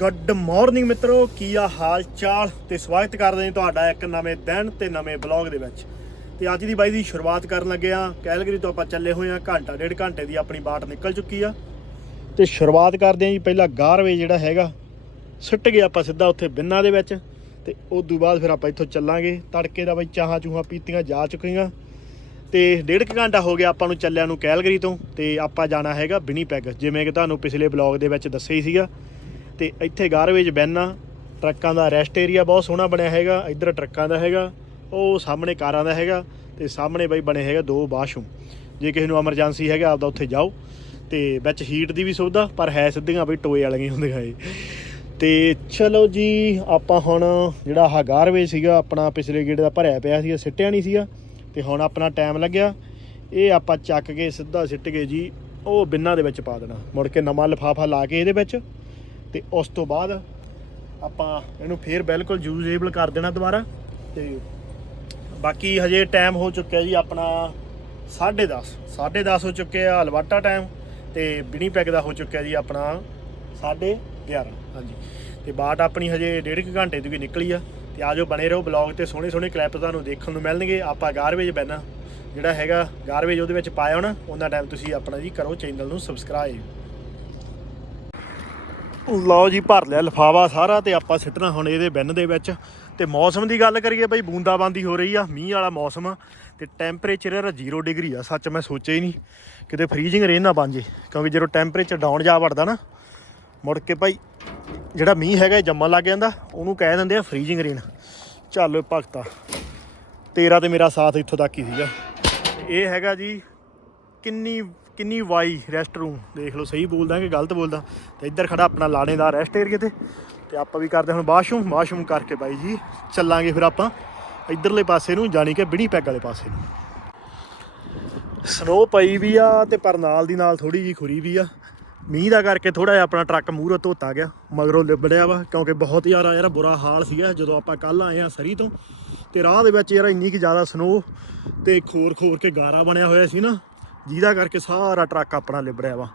Good morning ਮਿੱਤਰੋ, ਕੀ ਆ ਹਾਲ ਚਾਲ ਤੇ ਸਵਾਗਤ ਕਰਦੇ ਹਾਂ ਤੁਹਾਡਾ ਇੱਕ ਨਵੇਂ ਦਿਨ ਤੇ ਨਵੇਂ ਬਲੌਗ ਦੇ ਵਿੱਚ। ਤੇ ਅੱਜ ਦੀ ਬਾਈ ਦੀ ਸ਼ੁਰੂਆਤ ਕਰਨ ਲੱਗੇ ਆ ਕੈਲਗਰੀ ਤੋਂ ਆਪਾਂ ਚੱਲੇ ਹੋਏ ਆ ਘੰਟਾ ਡੇਢ ਘੰਟੇ ਦੀ ਆਪਣੀ ਬਾਟ ਨਿਕਲ ਚੁੱਕੀ ਆ। ਤੇ ਸ਼ੁਰੂਆਤ ਕਰਦੇ ਆ ਜੀ, ਪਹਿਲਾਂ ਗਾਰਵੇ ਜਿਹੜਾ ਹੈਗਾ, ਸੁੱਟ ਗਏ ਆਪਾਂ ਸਿੱਧਾ ਉੱਥੇ ਬਿੰਨਾ ਦੇ ਵਿੱਚ। ਤੇ ਉਸ ਤੋਂ ਬਾਅਦ ਫਿਰ ਆਪਾਂ ਇੱਥੋਂ ਚੱਲਾਂਗੇ। ਤੜਕੇ ਦਾ ਬਾਈ ਚਾਹਾਂ ਚੂਹਾਂ ਪੀਤੀਆਂ ਜਾ ਚੁੱਕੀਆਂ। ਤੇ ਡੇਢ ਕੁ ਘੰਟਾ ਹੋ ਗਿਆ ਆਪਾਂ ਨੂੰ ਚੱਲਿਆਂ ਨੂੰ ਕੈਲਗਰੀ ਤੋਂ। ਤੇ ਆਪਾਂ ਜਾਣਾ ਹੈਗਾ ਬਿਨੀ ਪੈਗ ਜਿਵੇਂ ਕਿ ਤੁਹਾਨੂੰ ਪਿਛਲੇ ਬਲੌਗ ਦੇ ਵਿੱਚ ਦੱਸਿਆ ਹੀ ਸੀਗਾ। ਤੇ ਇੱਥੇ ਗਾਰਵੇਜ ਬੈਨਾ ਟਰੱਕਾਂ ਦਾ ਰੈਸਟ ਏਰੀਆ ਬਹੁਤ ਸੋਹਣਾ ਬਣਿਆ ਹੈਗਾ, ਇੱਧਰ ਟਰੱਕਾਂ ਦਾ ਹੈਗਾ, ਉਹ ਸਾਹਮਣੇ ਕਾਰਾਂ ਦਾ ਹੈਗਾ ਤੇ ਸਾਹਮਣੇ ਬਈ ਬਣੇ ਹੈਗਾ ਦੋ ਬਾਥਰੂਮ ਜੇ ਕਿਸੇ ਨੂੰ ਐਮਰਜੈਂਸੀ ਹੈਗਾ, ਆਪਦਾ ਉੱਥੇ ਜਾਓ ਤੇ ਵਿੱਚ ਹੀਟ ਦੀ ਵੀ ਸੁਵਿਧਾ, ਪਰ ਹੈ ਸਿੱਧੀਆਂ ਬਈ ਟੋਏ ਵਾਲੀਆਂ ਹੁੰਦੀਆਂ ਏ ਤੇ ਚਲੋ ਜੀ, ਆਪਾਂ ਹੁਣ ਜਿਹੜਾ ਆਹ ਗਾਰਵੇਜ ਸੀਗਾ, ਆਪਣਾ ਪਿਛਲੇ ਗੇੜੇ ਦਾ ਭਰਿਆ ਪਿਆ ਸੀਗਾ, ਸਿੱਟਿਆ ਨਹੀਂ ਸੀਗਾ, ਤੇ ਹੁਣ ਆਪਣਾ ਟਾਈਮ ਲੱਗਿਆ। ਇਹ ਆਪਾਂ ਚੱਕ ਕੇ ਸਿੱਧਾ ਸਿੱਟ ਕੇ ਜੀ, ਉਹ ਬਿੰਨਾਂ ਦੇ ਵਿੱਚ ਪਾ ਦੇਣਾ। ਮੁੜ ਕੇ ਨਵਾਂ ਲਿਫਾਫਾ ਲਾ ਕੇ ਇਹਦੇ ਵਿੱਚ ਤੇ ਉਸ ਤੋਂ ਬਾਅਦ ਆਪਾਂ ਇਹਨੂੰ ਫੇਰ ਬਿਲਕੁਲ ਯੂਜ਼ੇਬਲ ਕਰ ਦੇਣਾ ਦੁਬਾਰਾ। ਤੇ ਬਾਕੀ ਹਜੇ ਟਾਈਮ ਹੋ ਚੁੱਕਿਆ ਜੀ ਆਪਣਾ 10:30 10:30 ਹੋ ਚੁੱਕਿਆ ਹਲਵਾਟਾ ਟਾਈਮ ਤੇ ਬਿਨੀਪੈਗ ਦਾ ਹੋ ਚੁੱਕਿਆ ਜੀ ਆਪਣਾ 11:30 ਹਾਂਜੀ। ਤੇ ਬਾਟ ਆਪਣੀ ਹਜੇ ਡੇਢ ਕੁ ਘੰਟੇ ਦੀ ਵੀ ਨਿਕਲੀ ਆ। ਤੇ ਆਜੋ ਬਣੇ ਰਹੋ ਬਲੌਗ ਤੇ ਸੋਹਣੇ ਸੋਹਣੇ ਕਲਿੱਪ ਤੁਹਾਨੂੰ ਦੇਖਣ ਨੂੰ ਮਿਲਣਗੇ। ਆਪਾਂ ਗਾਰਵੇਜ ਬੈਨਾ ਜਿਹੜਾ ਹੈਗਾ ਗਾਰਵੇਜ ਉਹਦੇ ਵਿੱਚ ਪਾਇਆ ਹੋਣਾ। ਉਹਨਾਂ ਟਾਈਮ ਤੁਸੀਂ ਆਪਣਾ ਜੀ ਕਰੋ ਚੈਨਲ ਨੂੰ ਸਬਸਕ੍ਰਾਈਬ ਲਓ ਜੀ, ਭਰ ਲਿਆ ਲਫਾਵਾ ਸਾਰਾ ਤੇ ਆਪਾਂ ਸਿੱਟਣਾ ਹੁਣ ਇਹਦੇ ਬਿੰਨ ਦੇ ਵਿੱਚ। ਤੇ ਮੌਸਮ ਦੀ ਗੱਲ ਕਰੀਏ ਬਈ, ਬੂੰਦਾਬਾਂਦੀ ਹੋ ਰਹੀ ਆ, ਮੀਂਹ ਵਾਲਾ ਮੌਸਮ। ਆ ਤੇ ਟੈਂਪਰੇਚਰ ਇਹਦਾ 0 ਡਿਗਰੀ ਆ, ਸੱਚ ਮੈਂ ਸੋਚਿਆ ਹੀ ਨਹੀਂ ਕਿਤੇ ਫ੍ਰੀਜ਼ਿੰਗ ਰੇਨ ਨਾ ਬਣ ਜੇ, ਕਿਉਂਕਿ ਜਦੋਂ ਟੈਂਪਰੇਚਰ ਡਾਊਨ ਜਾ ਵੜਦਾ ਨਾ, ਮੁੜ ਕੇ ਭਾਈ ਜਿਹੜਾ ਮੀਂਹ ਹੈਗਾ ਜੰਮਣ ਲੱਗ ਜਾਂਦਾ, ਉਹਨੂੰ ਕਹਿ ਦਿੰਦੇ ਆ ਫ੍ਰੀਜ਼ਿੰਗ ਰੇਨ ਚੱਲ ਭਗਤਾ, ਤੇਰਾ ਤੇ ਮੇਰਾ ਸਾਥ ਇੱਥੋਂ ਤੱਕ ਹੀ ਸੀਗਾ। ਇਹ ਹੈਗਾ ਜੀ, ਕਿੰਨੀ ਕਿੰਨੀ ਵਾਈ ਰੈਸਟ ਰੂਮ ਦੇਖ ਲਓ ਸਹੀ ਬੋਲਦਾ ਕਿ ਗਲਤ ਬੋਲਦਾ। ਤੇ ਇੱਧਰ ਖੜਾ ਆਪਣਾ ਲਾਣੇ ਦਾ ਰੈਸਟ ਏਰੀਆ ਤੇ। ਤੇ ਆਪਾਂ ਵੀ ਕਰਦੇ ਹੁਣ ਵਾਸ਼ਰੂਮ ਵਾਸ਼ਰੂਮ ਕਰਕੇ ਬਾਈ ਜੀ ਚੱਲਾਂਗੇ ਫਿਰ ਆਪਾਂ ਇੱਧਰਲੇ ਪਾਸੇ ਨੂੰ, ਜਾਣੀ ਕਿ ਬਿੜੀ ਪੈਗ ਵਾਲੇ ਪਾਸੇ ਨੂੰ। ਸਨੋ ਪਈ ਵੀ ਆ ਤੇ ਪਰ ਨਾਲ ਦੀ ਨਾਲ ਥੋੜੀ ਜੀ ਖੁਰੀ ਵੀ ਆ। ਮੀਂਹ ਦਾ ਕਰਕੇ ਥੋੜਾ ਜਿਹਾ ਆਪਣਾ ਟਰੱਕ ਮੂਹਰੋਂ ਧੋਤਾ ਗਿਆ, ਮਗਰੋਂ ਲਿਬੜਿਆ ਵਾ, ਕਿਉਂਕਿ ਬਹੁਤ ਜ਼ਿਆਦਾ ਯਾਰ, ਬੁਰਾ ਹਾਲ ਸੀਗਾ ਜਦੋਂ ਆਪਾਂ ਕੱਲ ਆਏ ਆ ਸਰੀ ਤੋਂ। ਤੇ ਰਾਹ ਦੇ ਵਿੱਚ ਯਾਰ ਇੰਨੀ ਕਿ ਜ਼ਿਆਦਾ ਸਨੋ ਤੇ ਖੋਰ ਖੋਰ ਕੇ ਗਾਰਾ ਬਣਿਆ ਹੋਇਆ ਸੀ ਨਾ। ਜਿਹਦਾ ਕਰਕੇ ਸਾਰਾ ਟਰੱਕ ਆਪਣਾ ਲਿਬੜਿਆ ਵਾ।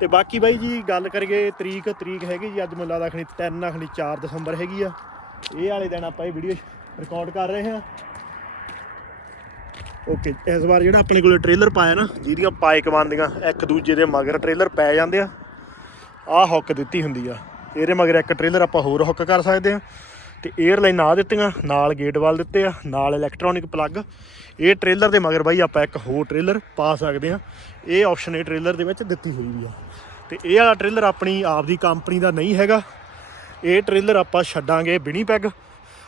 ਤੇ ਬਾਕੀ ਬਾਈ ਜੀ ਗੱਲ ਕਰੀਏ ਤਰੀਕ ਤਰੀਕ ਹੈਗੀ ਜੀ, ਅੱਜ ਮੈਨੂੰ ਲੱਗਦਾ ਖਣੀ 3 ਆਖਣੀ 4 ਦਸੰਬਰ ਹੈਗੀ ਆ। ਇਹ ਵਾਲੇ ਦਿਨ ਆਪਾਂ ਇਹ ਵੀਡੀਓ ਰਿਕਾਰਡ ਕਰ ਰਹੇ ਹਾਂ। ਓਕੇ ਇਸ ਵਾਰ ਜਿਹੜਾ ਆਪਣੇ ਕੋਲੇ ਟ੍ਰੇਲਰ ਪਾਇਆ ਨਾ, ਜਿਹਦੀਆਂ ਪਾਈਕ ਬੰਦੀਆਂ ਇੱਕ ਦੂਜੇ ਦੇ ਮਗਰ ਟ੍ਰੇਲਰ ਪੈ ਜਾਂਦੇ ਆ। ਆਹ ਹੁੱਕ ਦਿੱਤੀ ਹੁੰਦੀ ਆ। ਇਹਦੇ ਮਗਰ ਇੱਕ ਟ੍ਰੇਲਰ ਆਪਾਂ ਹੋਰ ਹੁੱਕ ਕਰ ਸਕਦੇ ਆ। ਤੇ 에ਅਰਲਾਈਨ ਆ ਦਿੱਤੀਆਂ, ਨਾਲ ਗੇਟ ਵਾਲ ਦਿੱਤੇ ਆ, ਨਾਲ ਇਲੈਕਟ੍ਰੋਨਿਕ ਪਲੱਗ ਇਹ ਟ੍ਰੇਲਰ ਦੇ ਮਗਰ ਬਾਈ ਆਪਾਂ ਇੱਕ ਹੋਰ ਟ੍ਰੇਲਰ ਪਾ ਸਕਦੇ ਆ ਇਹ ਆਪਸ਼ਨ ਇਹ ਟ੍ਰੇਲਰ ਦੇ ਵਿੱਚ ਦਿੱਤੀ ਹੋਈ ਵੀ ਆ। ਤੇ ਇਹ ਵਾਲਾ ਟ੍ਰੇਲਰ ਆਪਣੀ ਆਪਦੀ ਕੰਪਨੀ ਦਾ ਨਹੀਂ ਹੈਗਾ। ਇਹ ਟ੍ਰੇਲਰ ਆਪਾਂ ਛੱਡਾਂਗੇ ਬਿਨੀਪੈਗ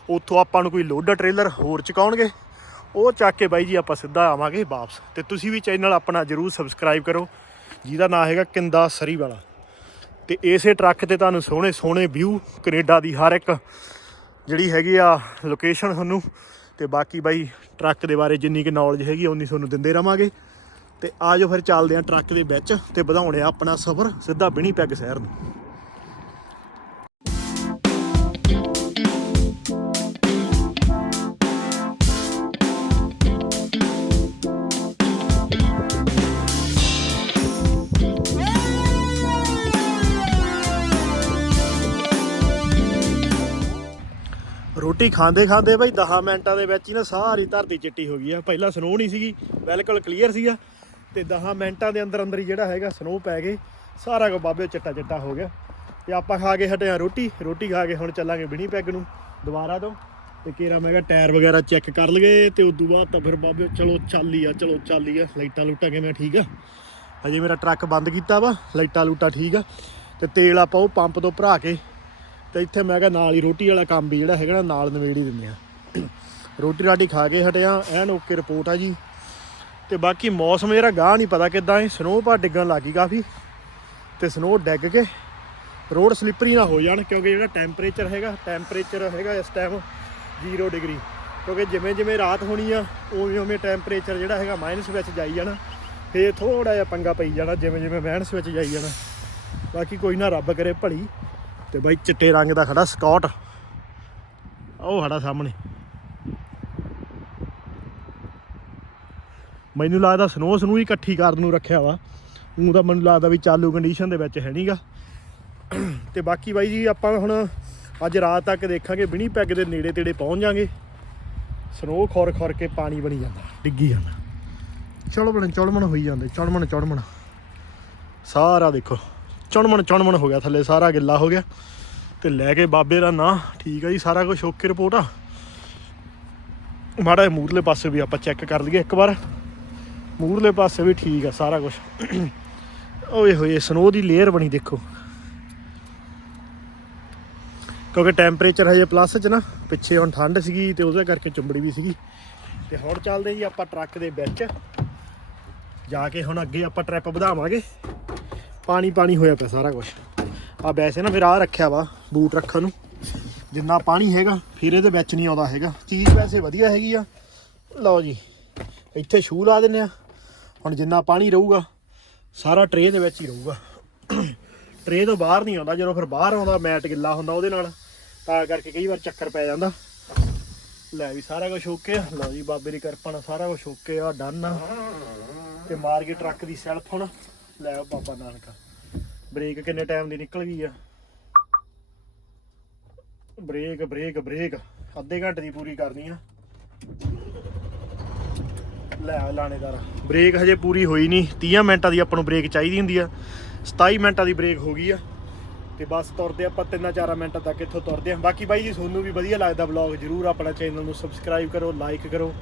ਉੱਥੋਂ ਆਪਾਂ ਨੂੰ ਕੋਈ ਲੋਡਰ ਟ੍ਰੇਲਰ ਹੋਰ ਚੁਕਾਉਣਗੇ। ਉਹ ਚੱਕ ਕੇ ਬਾਈ ਜੀ ਆਪਾਂ ਸਿੱਧਾ ਆਵਾਂਗੇ ਵਾਪਸ। ਤੇ ਤੁਸੀਂ ਵੀ ਚੈਨਲ ਆਪਣਾ ਜਰੂਰ ਸਬਸਕ੍ਰਾਈਬ ਕਰੋ। ਜਿਹਦਾ ਨਾਮ ਹੈਗਾ ਕਿੰਦਾ ਸਰੀ ਵਾਲਾ। ਤੇ ਇਸੇ ਟਰੱਕ ਤੇ ਤੁਹਾਨੂੰ ਸੋਹਣੇ ਸੋਹਣੇ ਵਿਊ ਕੈਨੇਡਾ ਦੀ ਹਰ ਇੱਕ ਜਿਹੜੀ ਹੈਗੀ ਆ ਲੋਕੇਸ਼ਨ ਤੁਹਾਨੂੰ ਤੇ ਬਾਕੀ ਬਾਈ ਟਰੱਕ ਦੇ ਬਾਰੇ ਜਿੰਨੀ ਕਿ ਨੌਲੇਜ ਹੈਗੀ ਉਨੀ ਤੁਹਾਨੂੰ ਦਿੰਦੇ ਰਵਾਂਗੇ। ਤੇ ਆਜੋ ਫਿਰ ਚੱਲਦੇ ਆਂ ਟਰੱਕ ਦੇ ਵਿੱਚ ਤੇ ਵਧਾਉਣੇ ਆ ਆਪਣਾ ਸਫ਼ਰ ਸਿੱਧਾ ਬਿਨੀ ਪੈਗ ਸ਼ਹਿਰ ਨੂੰ। ਰੋਟੀ ਖਾਂਦੇ ਖਾਂਦੇ ਬਈ 10 ਮਿੰਟਾਂ ਦੇ ਵਿੱਚ ਹੀ ਨਾ ਸਾਰੀ ਧਰਤੀ ਚਿੱਟੀ ਹੋ ਗਈ ਆ। ਪਹਿਲਾਂ ਸਨੋ ਨਹੀਂ ਸੀਗੀ, ਬਿਲਕੁਲ ਕਲੀਅਰ ਸੀਗਾ। ਤੇ 10 ਮਿੰਟਾਂ ਦੇ ਅੰਦਰ ਅੰਦਰ ਹੀ ਜਿਹੜਾ ਹੈਗਾ ਸਨੋ ਪੈ ਗਏ। ਸਾਰਾ ਕੁ ਬਾਬੇ ਚਿੱਟਾ ਚਿੱਟਾ ਹੋ ਗਿਆ। ਤੇ ਆਪਾਂ ਖਾ ਕੇ ਹਟਿਆ ਰੋਟੀ। ਰੋਟੀ ਖਾ ਕੇ ਹੁਣ ਚੱਲਾਂਗੇ ਬਿਨੀ ਪੈਗ ਨੂੰ, ਦੁਬਾਰਾ ਤੋਂ। ਤੇ ਕੇਰਾ ਮੈਂ ਕਿਹਾ ਟਾਇਰ ਵਗੈਰਾ ਚੈੱਕ ਕਰ ਲਈਏ ਤੇ ਉਦੋਂ ਬਾਅਦ ਤਾਂ ਫਿਰ ਬਾਬੇ ਚਲੋ ਚੱਲ ਹੀ ਆ, ਚਲੋ ਚੱਲ ਹੀ ਆ। ਲਾਈਟਾਂ ਲੂਟਾਂ ਕਿਵੇਂ ਠੀਕ ਆ? ਹਜੇ ਮੇਰਾ ਟਰੱਕ ਬੰਦ ਕੀਤਾ ਵਾ, ਲਾਈਟਾਂ ਲੂਟਾਂ ਠੀਕ ਆ। ਤੇ ਤੇਲ ਆਪਾਂ ਉਹ ਪੰਪ ਤੋਂ ਭਰਾ ਕੇ ਤੇ ਇੱਥੇ ਮੈਂ ਕਿਹਾ ਨਾਲ ਹੀ ਰੋਟੀ ਵਾਲਾ ਕੰਮ ਵੀ ਜਿਹੜਾ ਹੈਗਾ ਨਾ, ਨਾਲ ਨਵੇੜ ਹੀ ਦਿੰਦੇ ਆ। ਰੋਟੀ ਰਾਟੀ ਖਾ ਕੇ ਹਟਿਆ ਐਨ ਓਕੇ ਰਿਪੋਰਟ ਆ ਜੀ। ਤੇ ਬਾਕੀ ਮੌਸਮ ਜਿਹੜਾ ਗਾਹ ਨਹੀਂ ਪਤਾ ਕਿੱਦਾਂ ਹੈ ਸਨੋ ਪਾ ਡਿੱਗਣ ਲੱਗੀ ਕਾਫੀ, ਤੇ ਸਨੋ ਡਿੱਗ ਕੇ ਰੋਡ ਸਲਿੱਪਰੀ ਨਾ ਹੋ ਜਾਣ, ਕਿਉਂਕਿ ਜਿਹੜਾ ਟੈਂਪਰੇਚਰ ਹੈਗਾ ਟੈਂਪਰੇਚਰ ਹੈਗਾ ਇਸ ਟਾਈਮ 0 ਡਿਗਰੀ ਕਿਉਂਕਿ ਜਿਵੇਂ ਜਿਵੇਂ ਰਾਤ ਹੋਣੀ ਆ, ਉਵੇਂ ਉਵੇਂ ਟੈਂਪਰੇਚਰ ਜਿਹੜਾ ਹੈਗਾ ਮਾਈਨਸ ਵਿੱਚ ਜਾਈ ਜਾਣਾ, ਫੇਰ ਥੋੜਾ ਜਿਹਾ ਪੰਗਾ ਪਈ ਜਾਣਾ, ਜਿਵੇਂ ਜਿਵੇਂ ਮਾਈਨਸ ਵਿੱਚ ਜਾਈ ਜਾਣਾ। ਬਾਕੀ ਕੋਈ ਨਾ ਰੱਬ ਕਰੇ ਭਲੀ। ਤੇ ਬਾਈ ਚਿੱਟੇ ਰੰਗ ਦਾ ਖੜਾ ਸਕਾਟ। ਉਹ ਖੜਾ ਸਾਹਮਣੇ। ਮੈਨੂੰ ਲੱਗਦਾ ਸਨੋ ਸਨੂ ਹੀ ਇਕੱਠੀ ਕਰਨ ਨੂੰ ਰੱਖਿਆ ਵਾ। ਉਹ ਤਾਂ ਮੈਨੂੰ ਲੱਗਦਾ ਵੀ ਚਾਲੂ ਕੰਡੀਸ਼ਨ ਦੇ ਵਿੱਚ ਹੈ ਨਹੀਂਗਾ ਤੇ ਬਾਕੀ ਬਾਈ ਜੀ ਆਪਾਂ ਹੁਣ ਅੱਜ ਰਾਤ ਤੱਕ ਦੇਖਾਂਗੇ ਬਿਨੀ ਪੈਗ ਦੇ ਨੇੜੇ ਤੇੜੇ ਪਹੁੰਚ ਜਾਾਂਗੇ। ਸਨੋ ਖੋਰ ਖੋਰ ਕੇ ਪਾਣੀ ਬਣੀ ਜਾਂਦਾ, ਡਿੱਗੀ ਜਾਂਦਾ। ਚੜਮਣ ਚੜਮਣ ਹੋਈ ਜਾਂਦੇ ਚੜਮਣ ਚੜਮਣ ਸਾਰਾ ਦੇਖੋ। ਚੜਮਣ ਚੜਮਣ ਹੋ ਗਿਆ ਥੱਲੇ, ਸਾਰਾ ਗਿੱਲਾ ਹੋ ਗਿਆ। ਤੇ ਲੈ ਕੇ ਬਾਬੇ ਦਾ ਨਾਂ, ਠੀਕ ਆ ਜੀ, ਸਾਰਾ ਕੁਝ ਓਕੇ ਰਿਪੋਰਟ ਆ। ਮਾੜਾ ਮੂਰਲੇ ਪਾਸੇ ਵੀ ਆਪਾਂ ਚੈੱਕ ਕਰ ਲਈਏ ਇੱਕ ਵਾਰ। ਮੂਰਲੇ ਪਾਸੇ ਵੀ ਠੀਕ ਆ ਸਾਰਾ ਕੁਝ ਓਏ ਹੋਏ ਸਨੋ ਦੀ ਲੇਅਰ ਬਣੀ ਦੇਖੋ। ਕਿਉਂਕਿ ਟੈਂਪਰੇਚਰ ਹਜੇ ਪਲੱਸ ਚ ਨਾ, ਪਿੱਛੇ ਹੁਣ ਠੰਡ ਸੀਗੀ ਤੇ ਉਹਦੇ ਕਰਕੇ ਚੁੰਬੜੀ ਵੀ ਸੀਗੀ। ਤੇ ਹੁਣ ਚੱਲਦੇ ਜੀ ਆਪਾਂ ਟਰੱਕ ਦੇ ਵਿੱਚ। ਜਾ ਕੇ ਹੁਣ ਅੱਗੇ ਆਪਾਂ ਟ੍ਰਿਪ ਵਧਾਵਾਂਗੇ। ਪਾਣੀ ਪਾਣੀ ਹੋਇਆ ਪਿਆ ਸਾਰਾ ਕੁਝ ਆ ਵੈਸੇ ਨਾ ਫਿਰ ਆ ਰੱਖਿਆ ਵਾ, ਬੂਟ ਰੱਖਣ ਨੂੰ। ਜਿੰਨਾ ਪਾਣੀ ਹੈਗਾ, ਫਿਰ ਇਹਦੇ ਵਿੱਚ ਨਹੀਂ ਆਉਂਦਾ ਹੈਗਾ। ਚੀਜ਼ ਵੈਸੇ ਵਧੀਆ ਹੈਗੀ ਆ। ਲਓ ਜੀ, ਇੱਥੇ ਸ਼ੂ ਲਾ ਦਿੰਨੇ ਆ। ਹੁਣ ਜਿੰਨਾ ਪਾਣੀ ਰਹੂਗਾ, ਸਾਰਾ ਟਰੇ ਦੇ ਵਿੱਚ ਹੀ ਰਹੂਗਾ। ਟਰੇ ਤੋਂ ਬਾਹਰ ਨਹੀਂ ਆਉਂਦਾ, ਜਦੋਂ ਫਿਰ ਬਾਹਰ ਆਉਂਦਾ, ਮੈਟ ਗਿੱਲਾ ਹੁੰਦਾ ਉਹਦੇ ਨਾਲ, ਤਾਂ ਕਰਕੇ ਕਈ ਵਾਰ ਚੱਕਰ ਪੈ ਜਾਂਦਾ। ਲੈ ਵੀ ਸਾਰਾ ਕੁਝ ਓਕੇ ਆ। ਲਓ ਜੀ, ਬਾਬੇ ਦੀ ਕਿਰਪਾ ਨਾਲ ਸਾਰਾ ਕੁਝ ਓਕੇ ਆ ਡਨ ਆ। ਤੇ ਮਾਰ ਕੇ ਟਰੱਕ ਦੀ ਸੈਲਫ ਹੁਣ। ਲੈ ਆਓ ਬਾਬਾ ਨਾਨਕਾ। ਬ੍ਰੇਕ ਕਿੰਨੇ ਟਾਈਮ ਦੀ ਨਿਕਲ ਗਈ ਆ? Break break break. ਅੱਧੇ ਘੰਟੇ ਦੀ ਪੂਰੀ ਕਰਨੀ ਆ। ਲੈ ਲਾਣੇਦਾਰ। ਬ੍ਰੇਕ ਹਜੇ ਪੂਰੀ ਹੋਈ ਨਹੀਂ। 30 ਮਿੰਟਾਂ ਦੀ ਆਪਾਂ ਨੂੰ ਬ੍ਰੇਕ ਚਾਹੀਦੀ ਹੁੰਦੀ ਆ। 27 ਮਿੰਟਾਂ ਦੀ ਬ੍ਰੇਕ ਹੋ ਗਈ ਆ। ਤੇ ਬਸ ਤੁਰਦੇ ਆਪਾਂ 3-4 ਮਿੰਟਾਂ ਤੱਕ ਇੱਥੋਂ ਤੁਰਦੇ ਆ ਬਾਕੀ ਬਾਈ ਜੀ, ਤੁਹਾਨੂੰ ਵੀ ਵਧੀਆ ਲੱਗਦਾ ਵਲੌਗ ਜਰੂਰ ਆਪਣਾ ਚੈਨਲ ਨੂੰ ਸਬਸਕ੍ਰਾਈਬ ਕਰੋ ਲਾਈਕ ਕਰੋ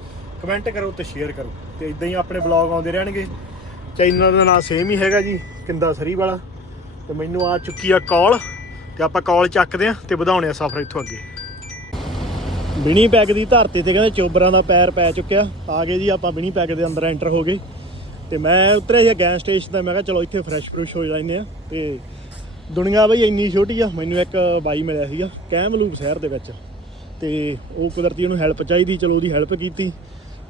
ਕਮੈਂਟ ਕਰੋ ਤੇ ਸ਼ੇਅਰ ਕਰੋ। ਤੇ ਇਦਾਂ ਹੀ ਆਪਣੇ ਵਲੌਗ ਆਉਂਦੇ ਰਹਿਣਗੇ। ਚੈਨਲ ਦਾ ਨਾਮ ਸੇਮ ਹੀ ਹੈਗਾ ਜੀ, ਕਿੰਦਾ ਸਰੀ ਵਾਲਾ। ਤੇ ਮੈਨੂੰ ਆ ਚੁੱਕੀ ਆ ਕਾਲ ਤੇ ਆਪਾਂ ਕਾਲ ਚੱਕਦੇ ਆ ਤੇ ਵਧਾਉਣੇ ਆ ਸਫ਼ਰ ਇੱਥੋਂ ਅੱਗੇ। ਬਿਣੀ ਪੈਕ ਦੀ ਧਰਤੀ ਤੇ ਕਹਿੰਦੇ ਚੋਬਰਾਂ ਦਾ ਪੈਰ ਪੈ ਚੁੱਕਿਆ। ਆ ਗਏ ਜੀ, ਆਪਾਂ ਬਿਣੀ ਪੈਕ ਦੇ ਅੰਦਰ ਐਂਟਰ ਹੋ ਗਏ। ਤੇ ਮੈਂ ਉਤਰਿਆ ਜੀ ਗੈਸ ਸਟੇਸ਼ਨ ਤੇ, ਮੈਂ ਕਿਹਾ ਚਲੋ ਇੱਥੇ ਫਰੈਸ਼ ਫਰੂਸ਼ ਹੋ ਜਾਂਦੇ ਆ। ਤੇ ਦੁਨੀਆ ਬਈ ਇੰਨੀ ਛੋਟੀ ਆ, ਮੈਨੂੰ ਇੱਕ ਬਾਈ ਮਿਲਿਆ ਸੀਗਾ, ਕੈਮਲੂਪ ਸ਼ਹਿਰ ਦੇ ਵਿੱਚ। ਤੇ ਉਹ ਕੁਦਰਤੀ ਉਹਨੂੰ ਹੈਲਪ ਚਾਹੀਦੀ, ਚਲੋ ਉਹਦੀ ਹੈਲਪ ਕੀਤੀ।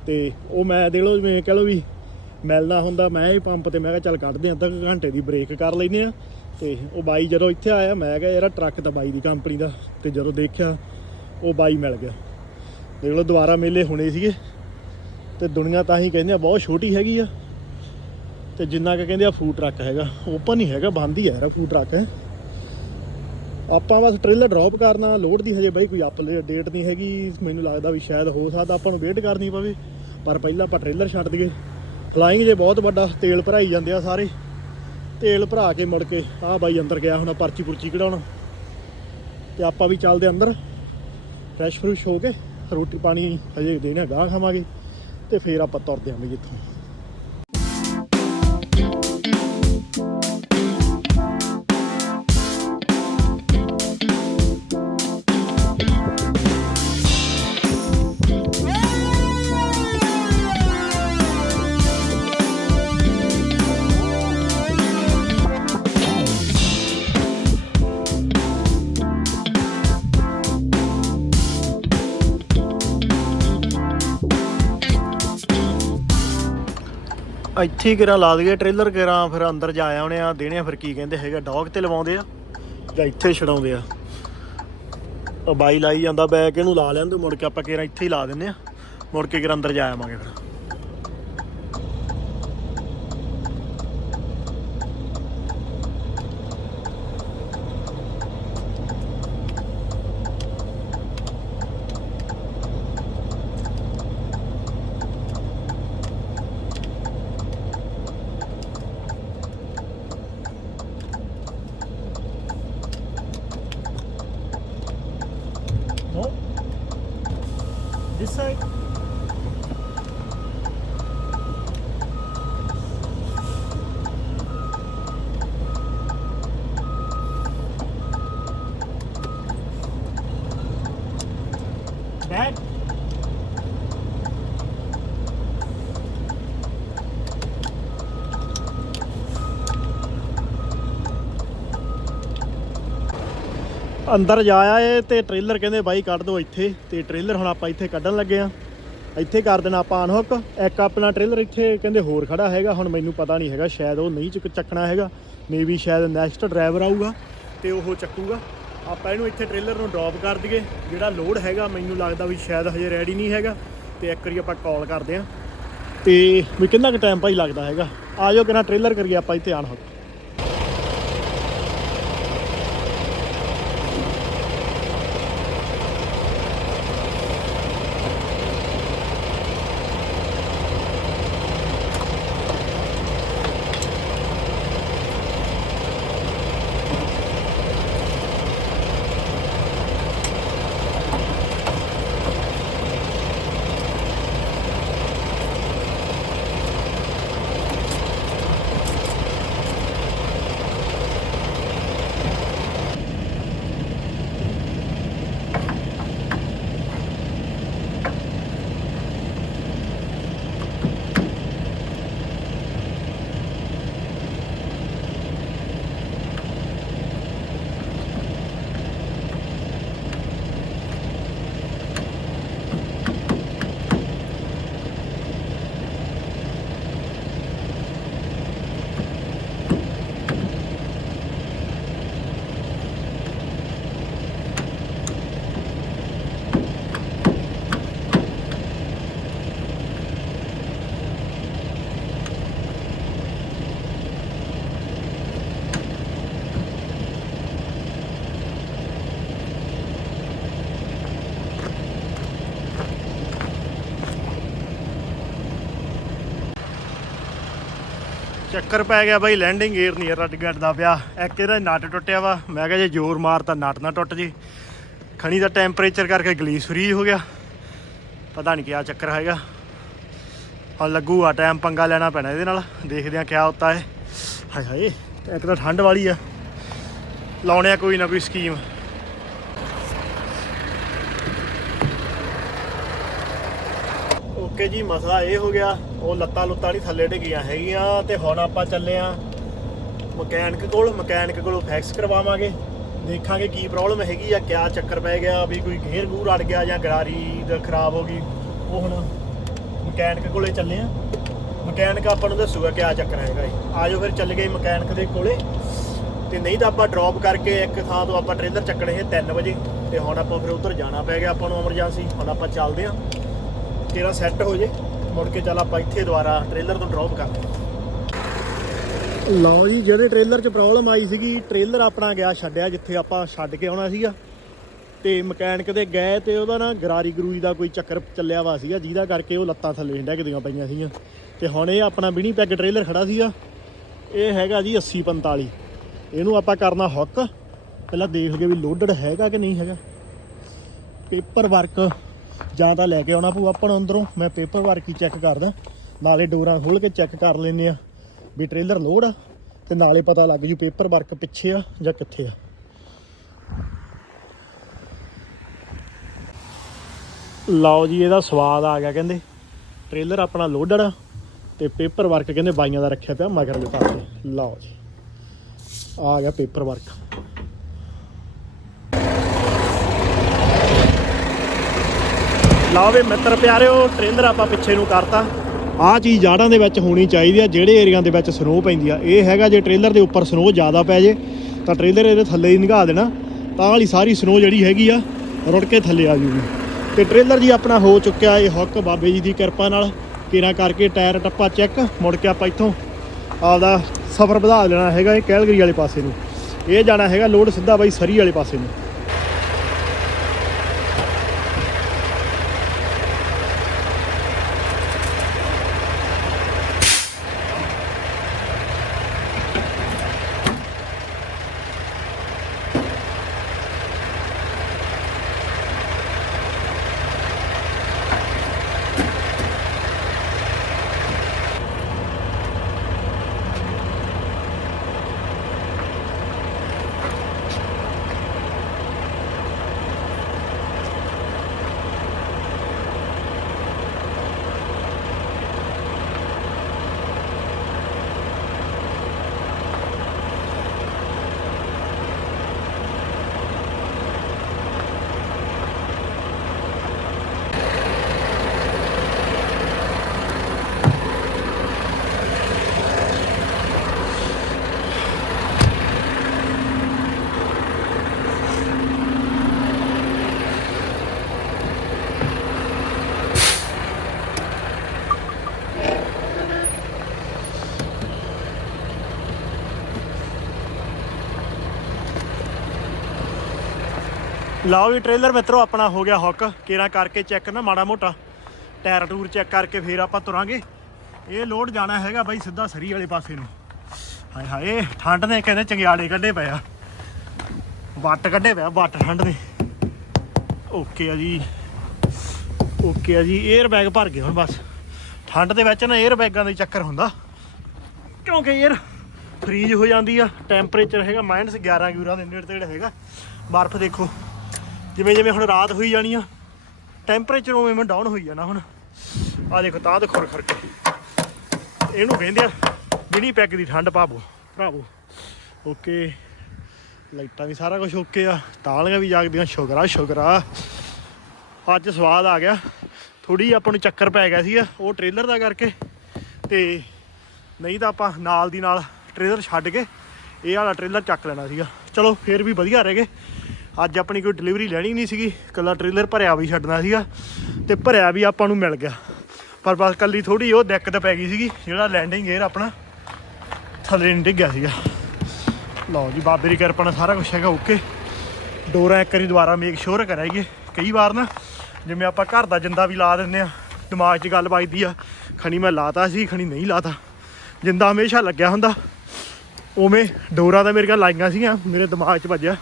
ਤੇ ਉਹ ਮੈਂ ਦੇਖ ਲਓ ਜਿਵੇਂ ਕਹ ਲਓ ਵੀ ਮਿਲਣਾ ਹੁੰਦਾ, ਮੈਂ ਹੀ ਪੰਪ ਤੇ, ਮੈਂ ਕਿਹਾ ਚੱਲ ਕੱਢਦੇ ਹਾਂ ਅੱਧਾ ਕੁ ਘੰਟੇ ਦੀ ਬ੍ਰੇਕ ਕਰ ਲੈਨੇ ਆ। ਤੇ ਉਹ ਬਾਈ ਜਦੋਂ ਇੱਥੇ ਆਇਆ, ਮੈਂ ਕਿਹਾ ਯਾਰ ਟਰੱਕ ਤਾਂ ਬਾਈ ਦੀ ਕੰਪਨੀ ਦਾ। ਤੇ ਜਦੋਂ ਦੇਖਿਆ, ਉਹ ਬਾਈ ਮਿਲ ਗਿਆ। ਦੇਖ ਲਓ, ਦੁਬਾਰਾ ਮੇਲੇ ਹੋਣੇ ਸੀਗੇ। ਤੇ ਦੁਨੀਆ ਤਾਂ ਹੀ ਕਹਿੰਦੇ ਆ, ਬਹੁਤ ਛੋਟੀ ਹੈਗੀ ਆ। ਤੇ ਜਿੰਨਾ ਕਿ ਕਹਿੰਦੇ ਆ ਫੂਡ ਟਰੱਕ ਹੈਗਾ। ਓਪਨ ਹੀ ਹੈਗਾ, ਬੰਦ ਹੀ ਹੈ ਯਾਰ ਫੂਡ ਟਰੱਕ ਆਪਾਂ ਬਸ ਟ੍ਰੇਲਰ ਡ੍ਰੌਪ ਕਰਨਾ, ਲੋਡ ਦੀ ਹਜੇ ਬਾਈ ਕੋਈ ਅਪਡੇਟ ਨਹੀਂ ਹੈਗੀ। ਮੈਨੂੰ ਲੱਗਦਾ ਵੀ ਸ਼ਾਇਦ ਹੋ ਸਕਦਾ, ਆਪਾਂ ਨੂੰ ਵੇਟ ਕਰਨੀ ਪਵੇ। ਪਰ ਪਹਿਲਾਂ ਆਪਾਂ ਟ੍ਰੇਲਰ ਛੱਡ ਦਈਏ। ਫਲਾਈਂਗ ਜੇ ਬਹੁਤ ਵੱਡਾ, ਤੇਲ ਭਰਾਈ ਜਾਂਦੇ ਆ ਸਾਰੇ। ਤੇਲ ਭਰਾ ਕੇ ਮੁੜ ਕੇ ਆਹ ਬਾਈ ਅੰਦਰ ਗਿਆ ਹੁਣ ਪਰਚੀ ਪੁਰਚੀ ਕਢਾਉਣ। ਤੇ ਆਪਾਂ ਵੀ ਚੱਲਦੇ ਅੰਦਰ। ਫਰੈਸ਼ ਫਰੂਸ਼ ਹੋ ਕੇ, ਰੋਟੀ ਪਾਣੀ ਹਜੇ ਦੇਣਾ ਗਾਹ ਖਾਵਾਂਗੇ। ਤੇ ਫੇਰ ਆਪਾਂ ਤੁਰਦੇ ਆਂ ਬਈ ਇੱਥੋਂ। ਇੱਥੇ ਹੀ ਕਿਰਾਂ ਲਾ ਦਈਏ ਟ੍ਰੇਲਰ ਕਿਰਾਂ ਫਿਰ ਅੰਦਰ ਜਾ ਆਉਣੇ ਆ, ਦੇਣੇ ਆ, ਫਿਰ ਕੀ ਕਹਿੰਦੇ ਹੈਗਾ ਡੌਗ ਤੇ ਲਵਾਉਂਦੇ ਆ, ਜਾਂ ਇੱਥੇ ਛਡਾਉਂਦੇ ਆ। ਉਹ ਬਾਈ ਲਾਈ ਜਾਂਦਾ ਬੈਗ, ਇਹਨੂੰ ਲਾ ਲੈਣ ਲੈਂਦੇ ਮੁੜ ਕੇ ਆਪਾਂ ਕਿਰਾਂ ਇੱਥੇ ਹੀ ਲਾ ਦਿੰਨੇ ਆ, ਮੁੜ ਕੇ ਕਿਰਾਂ ਅੰਦਰ ਜਾ ਆਵਾਂਗੇ ਫਿਰ। ਅੰਦਰ ਜਾ ਆਏ ਤੇ ਟ੍ਰੇਲਰ ਕਹਿੰਦੇ ਬਾਈ ਕੱਢ ਦੋ ਇੱਥੇ ਤੇ ਟ੍ਰੇਲਰ ਹੁਣ ਆਪਾਂ ਇੱਥੇ ਕੱਢਣ ਲੱਗੇ ਆ ਇੱਥੇ ਕਰ ਦੇਣਾ ਆਪਾਂ ਅਨਹੁੱਕ ਇੱਕ ਆਪਣਾ ਟ੍ਰੇਲਰ ਇੱਥੇ ਕਹਿੰਦੇ ਹੋਰ ਖੜਾ ਹੈਗਾ, ਹੁਣ ਮੈਨੂੰ ਪਤਾ ਨਹੀਂ ਹੈਗਾ, ਸ਼ਾਇਦ ਉਹ ਨਹੀਂ ਚੱਕ ਚੱਕਣਾ ਹੈਗਾ। ਮੇਬੀ ਸ਼ਾਇਦ ਨੈਕਸਟ ਡਰਾਈਵਰ ਆਊਗਾ ਤੇ ਉਹ ਚੱਕੂਗਾ। ਆਪਾਂ ਇਹਨੂੰ ਇੱਥੇ ਟ੍ਰੇਲਰ ਨੂੰ ਡ੍ਰੌਪ ਕਰ ਦਈਏ। ਜਿਹੜਾ ਲੋਡ ਹੈਗਾ, ਮੈਨੂੰ ਲੱਗਦਾ ਵੀ ਸ਼ਾਇਦ ਹਜੇ ਰੈਡੀ ਨਹੀਂ ਹੈਗਾ। ਤੇ ਇੱਕ ਵਾਰੀ ਆਪਾਂ ਕਾਲ ਕਰਦੇ ਆ ਤੇ ਵੀ ਕਿੰਨਾ ਕੁ ਟਾਈਮ ਭਾਈ ਲੱਗਦਾ ਹੈਗਾ? ਆ ਜਾਓ ਕਿੰਨਾ ਟ੍ਰੇਲਰ ਕਰੀਏ ਆਪਾਂ ਇੱਥੇ ਅਨਹੁੱਕ ਚੱਕਰ ਪੈ ਗਿਆ ਬਾਈ ਲੈਂਡਿੰਗ ਗੇਅਰ ਨਹੀਂ ਰੱਟ ਗੱਡਦਾ ਪਿਆ। ਇੱਕ ਇਹਦਾ ਨਟ ਟੁੱਟਿਆ ਵਾ। ਮੈਂ ਕਿਹਾ ਜੇ ਜ਼ੋਰ ਮਾਰ ਤਾਂ ਨਟ ਨਾ ਟੁੱਟ ਜੇ। ਖਣੀ ਦਾ ਟੈਂਪਰੇਚਰ ਕਰਕੇ ਗਲੀਸ ਫ੍ਰੀ ਹੋ ਗਿਆ। ਪਤਾ ਨਹੀਂ ਕਿਆ ਚੱਕਰ ਹੈਗਾ। ਹੁਣ ਲੱਗੂਗਾ ਟਾਈਮ ਪੰਗਾ ਲੈਣਾ ਪੈਣਾ ਇਹਦੇ ਨਾਲ। ਦੇਖਦੇ ਆ ਕਿਆ ਹੁੰਦਾ ਹੈ ਹਾਏ ਹਾਏ, ਇੱਕ ਤਾਂ ਠੰਡ ਵਾਲੀ ਆ। ਲਾਉਣੇ ਆ ਕੋਈ ਨਾ ਕੋਈ ਸਕੀਮ ਓਕੇ ਜੀ ਮਸਲਾ ਇਹ ਹੋ ਗਿਆ, ਉਹ ਲੱਤਾਂ ਲੁੱਤਾਂ ਨਹੀਂ ਥੱਲੇ ਡਿੱਗੀਆਂ ਹੈਗੀਆਂ ਤੇ ਹੁਣ ਆਪਾਂ ਚੱਲੇ ਆ ਮਕੈਨਿਕ ਕੋਲ, ਮਕੈਨਿਕ ਕੋਲੋਂ ਫੈਕਸ ਕਰਵਾਵਾਂਗੇ, ਦੇਖਾਂਗੇ ਕੀ ਪ੍ਰੋਬਲਮ ਹੈਗੀ ਆ, ਕਿਆ ਚੱਕਰ ਪੈ ਗਿਆ, ਵੀ ਕੋਈ ਗੇਅਰ ਗੂਰ ਅੜ ਗਿਆ ਜਾਂ ਗਰਾਰੀ ਖਰਾਬ ਹੋ ਗਈ, ਉਹ ਹੁਣ ਮਕੈਨਿਕ ਕੋਲੇ ਚੱਲੇ ਆ। ਮਕੈਨਿਕ ਆਪਾਂ ਨੂੰ ਦੱਸੂਗਾ ਕਿਆ ਚੱਕਰ ਹੈਗਾ ਜੀ ਆਜੋ ਫਿਰ ਚੱਲ ਗਏ ਮਕੈਨਿਕ ਦੇ ਕੋਲੇ, ਤੇ ਨਹੀਂ ਤਾਂ ਆਪਾਂ ਡ੍ਰੌਪ ਕਰਕੇ ਇੱਕ ਥਾਂ ਤੋਂ ਆਪਾਂ ਟ੍ਰੇਲਰ ਚੱਕਣੇ ਹੈ 3 ਵਜੇ, ਤੇ ਹੁਣ ਆਪਾਂ ਫਿਰ ਉੱਧਰ ਜਾਣਾ ਪੈ ਗਿਆ ਆਪਾਂ ਨੂੰ ਐਮਰਜੈਂਸੀ ਹੁਣ ਆਪਾਂ ਚੱਲਦੇ ਆ। ਤੇਰਾ ਸੈੱਟ ਹੋ ਜੇ, ਮੁੜ ਕੇ ਚੱਲ ਆਪਾਂ ਇੱਥੇ ਦੁਬਾਰਾ ਟ੍ਰੇਲਰ ਤੋਂ ਡ੍ਰੌਪ ਕਰਦੇ ਲਓ ਜੀ, ਜਿਹੜੇ ਟ੍ਰੇਲਰ 'ਚ ਪ੍ਰੋਬਲਮ ਆਈ ਸੀਗੀ, ਟ੍ਰੇਲਰ ਆਪਣਾ ਗਿਆ ਛੱਡਿਆ, ਜਿੱਥੇ ਆਪਾਂ ਛੱਡ ਕੇ ਆਉਣਾ ਸੀਗਾ। ਤੇ ਮਕੈਨਿਕ ਦੇ ਗਏ ਤੇ ਉਹਦਾ ਨਾ ਗਰਾਰੀ ਗਰੂਈ ਦਾ ਕੋਈ ਚੱਕਰ ਚੱਲਿਆ ਵਾ ਸੀਗਾ, ਜਿਹਦਾ ਕਰਕੇ ਉਹ ਲੱਤਾਂ ਥੱਲੇ ਡਿੱਗਦੀਆਂ ਪਈਆਂ ਸੀਗੀਆਂ। ਤੇ ਹੁਣ ਇਹ ਆਪਣਾ ਬਿਨੀ ਪੈਗ ਟ੍ਰੇਲਰ ਖੜਾ ਸੀਗਾ। ਇਹ ਹੈਗਾ ਜੀ 80 45 ਇਹਨੂੰ ਆਪਾਂ ਕਰਨਾ ਹੁੱਕ ਪਹਿਲਾਂ ਦੇਖ ਲਈਏ ਵੀ ਲੋਡਡ ਹੈਗਾ ਕਿ ਨਹੀਂ ਹੈਗਾ। ਪੇਪਰ ਵਰਕ ਜਾਂ ਤਾਂ ਲੈ ਕੇ ਆਉਣਾ ਪਊ ਆਪਾਂ ਨੂੰ ਅੰਦਰੋਂ। ਮੈਂ ਪੇਪਰ ਵਰਕ ਹੀ ਚੈੱਕ ਕਰਦਾ। ਨਾਲੇ ਡੋਰਾਂ ਖੋਲ ਕੇ ਚੈੱਕ ਕਰ ਲੈਨੇ ਆ ਵੀ ਟ੍ਰੇਲਰ ਲੋਡ ਆ, ਤੇ ਨਾਲੇ ਪਤਾ ਲੱਗ ਜੂ ਪੇਪਰ ਵਰਕ ਪਿੱਛੇ ਆ ਜਾਂ ਕਿੱਥੇ ਆ। ਲਓ ਜੀ, ਇਹਦਾ ਸਵਾਦ ਆ ਗਿਆ ਕਹਿੰਦੇ। ਟ੍ਰੇਲਰ ਆਪਣਾ ਲੋਡਡ ਆ, ਤੇ ਪੇਪਰ ਵਰਕ ਕਹਿੰਦੇ ਬਾਈਆਂ ਦਾ ਰੱਖਿਆ ਪਿਆ ਮਗਰਲੇ ਪਾਸੇ ਲਓ ਜੀ, ਆ ਗਿਆ ਪੇਪਰ ਵਰਕ ਲਓ ਵੀ ਮਿੱਤਰ ਪਿਆਰਿਓ ਟ੍ਰੇਲਰ ਆਪਾਂ ਪਿੱਛੇ ਨੂੰ ਕਰਤਾ। ਆਹ ਚੀਜ਼ ਜਾੜਾਂ ਦੇ ਵਿੱਚ ਹੋਣੀ ਚਾਹੀਦੀ ਆ, ਜਿਹੜੇ ਏਰੀਆ ਦੇ ਵਿੱਚ ਸਨੋ ਪੈਂਦੀ ਆ। ਇਹ ਹੈਗਾ ਜੇ ਟ੍ਰੇਲਰ ਦੇ ਉੱਪਰ ਸਨੋ ਜ਼ਿਆਦਾ ਪੈ ਜੇ, ਤਾਂ ਟ੍ਰੇਲਰ ਇਹਦੇ ਥੱਲੇ ਹੀ ਨਿਗਾਹ ਦੇਣਾ। ਤਾਂ ਵਾਲੀ ਸਾਰੀ ਸਨੋ ਜਿਹੜੀ ਹੈਗੀ ਆ, ਰੁੜ ਕੇ ਥੱਲੇ ਆ ਜੂਗੀ। ਤੇ ਟ੍ਰੇਲਰ ਜੀ ਆਪਣਾ ਹੋ ਚੁੱਕਿਆ ਇਹ ਹੱਕ ਬਾਬੇ ਜੀ ਦੀ ਕਿਰਪਾ ਨਾਲ। ਕਿਰਾਂ ਕਰਕੇ ਟਾਇਰ ਟੱਪਾ ਚੈੱਕ, ਮੁੜ ਕੇ ਆਪਾਂ ਇੱਥੋਂ ਆਪਦਾ ਸਫ਼ਰ ਵਧਾ ਲੈਣਾ ਹੈਗਾ ਇਹ ਕੈਲਗਰੀ ਵਾਲੇ ਪਾਸੇ ਨੂੰ। ਇਹ ਜਾਣਾ ਹੈਗਾ ਲੋਡ ਸਿੱਧਾ ਬਾਈ ਸਰੀ ਵਾਲੇ ਪਾਸੇ ਨੂੰ। ਲਾਓ ਵੀ ਟ੍ਰੇਲਰ ਮਿੱਤਰੋ, ਆਪਣਾ ਹੋ ਗਿਆ ਹੁੱਕ ਕੇਰਾ ਕਰਕੇ ਚੈੱਕ ਨਾ, ਮਾੜਾ ਮੋਟਾ। ਟਾਇਰ ਟੂਰ ਚੈੱਕ ਕਰਕੇ ਫੇਰ ਆਪਾਂ ਤੁਰਾਂਗੇ। ਇਹ ਲੋਡ ਜਾਣਾ ਹੈਗਾ ਬਾਈ ਸਿੱਧਾ ਸਰੀ ਵਾਲੇ ਪਾਸੇ ਨੂੰ। ਹਾਏ ਹਾਏ, ਠੰਡ ਨੇ ਕਹਿੰਦੇ ਚੰਗਿਆੜੇ ਕੱਢੇ ਪਏ ਆ। ਵੱਟ ਕੱਢੇ ਪਿਆ ਵੱਟ ਠੰਡ ਨੇ ਓਕੇ ਆ ਜੀ। ਓਕੇ ਆ ਜੀ 에ਅਰ ਬੈਗ ਭਰ ਗਏ ਹੁਣ ਬਸ। ਠੰਡ ਦੇ ਵਿੱਚ ਨਾ 에ਅਰ ਬੈਗਾਂ ਦਾ ਚੱਕਰ ਹੁੰਦਾ। ਕਿਉਂਕਿ 에ਅਰ ਫਰੀਜ਼ ਹੋ ਜਾਂਦੀ ਆ। ਟੈਂਪਰੇਚਰ ਹੈਗਾ -11 ਗਿਊਰਾ ਦੇ ਨੇੜੇ ਤੇੜੇ ਹੈਗਾ। ਬਰਫ਼ ਦੇਖੋ। ਜਿਵੇਂ ਜਿਵੇਂ ਹੁਣ ਰਾਤ ਹੋਈ ਜਾਣੀ ਆ ਟੈਂਪਰੇਚਰ ਉਵੇਂ ਉਵੇਂ ਡਾਊਨ ਹੋਈ ਜਾਣਾ ਹੁਣ। ਆ ਦੇਖੋ, ਤਾਂ ਦੇ ਖੁਰ ਖੁਰ ਕੇ ਇਹਨੂੰ ਕਹਿੰਦੇ ਆ ਬਿਨੀ ਪੈਕ ਦੀ ਠੰਡ ਭਾਵੋ, ਭਰਾਵੋ। ਓਕੇ ਲਾਈਟਾਂ ਵੀ ਸਾਰਾ ਕੁਝ ਓਕੇ ਆ, ਤਾਲੀਆਂ ਵੀ ਜਾਗਦੀਆਂ, ਸ਼ੁਕਰ ਆ ਅੱਜ ਸਵਾਦ ਆ ਗਿਆ। ਥੋੜੀ ਆਪਾਂ ਨੂੰ ਚੱਕਰ ਪੈ ਗਿਆ ਸੀਗਾ, ਉਹ ਟ੍ਰੇਲਰ ਦਾ ਕਰਕੇ। ਤੇ ਨਹੀਂ ਤਾਂ ਆਪਾਂ ਨਾਲ ਦੀ ਨਾਲ ਟ੍ਰੇਲਰ ਛੱਡ ਕੇ, ਇਹ ਵਾਲਾ ਟ੍ਰੇਲਰ ਚੱਕ ਲੈਣਾ ਸੀਗਾ। ਚਲੋ, ਫੇਰ ਵੀ ਵਧੀਆ ਰਹਿ ਗਏ ਅੱਜ ਆਪਣੀ ਕੋਈ ਡਿਲੀਵਰੀ ਲੈਣੀ ਨਹੀਂ ਸੀਗੀ ਕੱਲਾ ਟ੍ਰੇਲਰ ਭਰਿਆ ਵੀ ਛੱਡਣਾ ਸੀਗਾ ਤੇ ਭਰਿਆ ਵੀ ਆਪਾਂ ਨੂੰ ਮਿਲ ਗਿਆ। ਪਰ ਬਸ ਕੱਲੀ ਥੋੜੀ ਉਹ ਦਿੱਕਤ ਪੈ ਗਈ ਸੀਗੀ, ਜਿਹੜਾ ਲੈਂਡਿੰਗ 에ਅਰ ਆਪਣਾ ਥੱਲੇ ਨਹੀਂ ਡਿੱਗਿਆ ਸੀਗਾ। ਲਓ ਜੀ, ਬਾਬੇ ਦੀ ਕਿਰਪਾ ਨਾਲ ਸਾਰਾ ਕੁਝ ਹੈਗਾ ਓਕੇ ਡੋਰਾਂ ਇੱਕ ਵਾਰੀ ਦੁਬਾਰਾ ਮੇਕ ਸ਼ੋਰ ਕਰਾਂਗੇ ਕਈ ਵਾਰ ਨਾ ਜਿਵੇਂ ਆਪਾਂ ਘਰ ਦਾ ਜਿੰਦਾ ਵੀ ਲਾ ਦਿੰਦੇ ਆ ਦਿਮਾਗ 'ਚ ਗੱਲ ਵੱਜਦੀ ਆ, ਖਣੀ ਮੈਂ ਲਾਤਾ ਸੀ, ਖਣੀ ਨਹੀਂ ਲਾਤਾ। ਜਿੰਦਾ ਹਮੇਸ਼ਾ ਲੱਗਿਆ ਹੁੰਦਾ, ਉਵੇਂ ਡੋਰਾ ਤਾਂ ਮੇਰੇ ਕੋਲ ਲਾਈਆਂ ਸੀਗੀਆਂ, ਮੇਰੇ ਦਿਮਾਗ 'ਚ ਵੱਜਿਆ।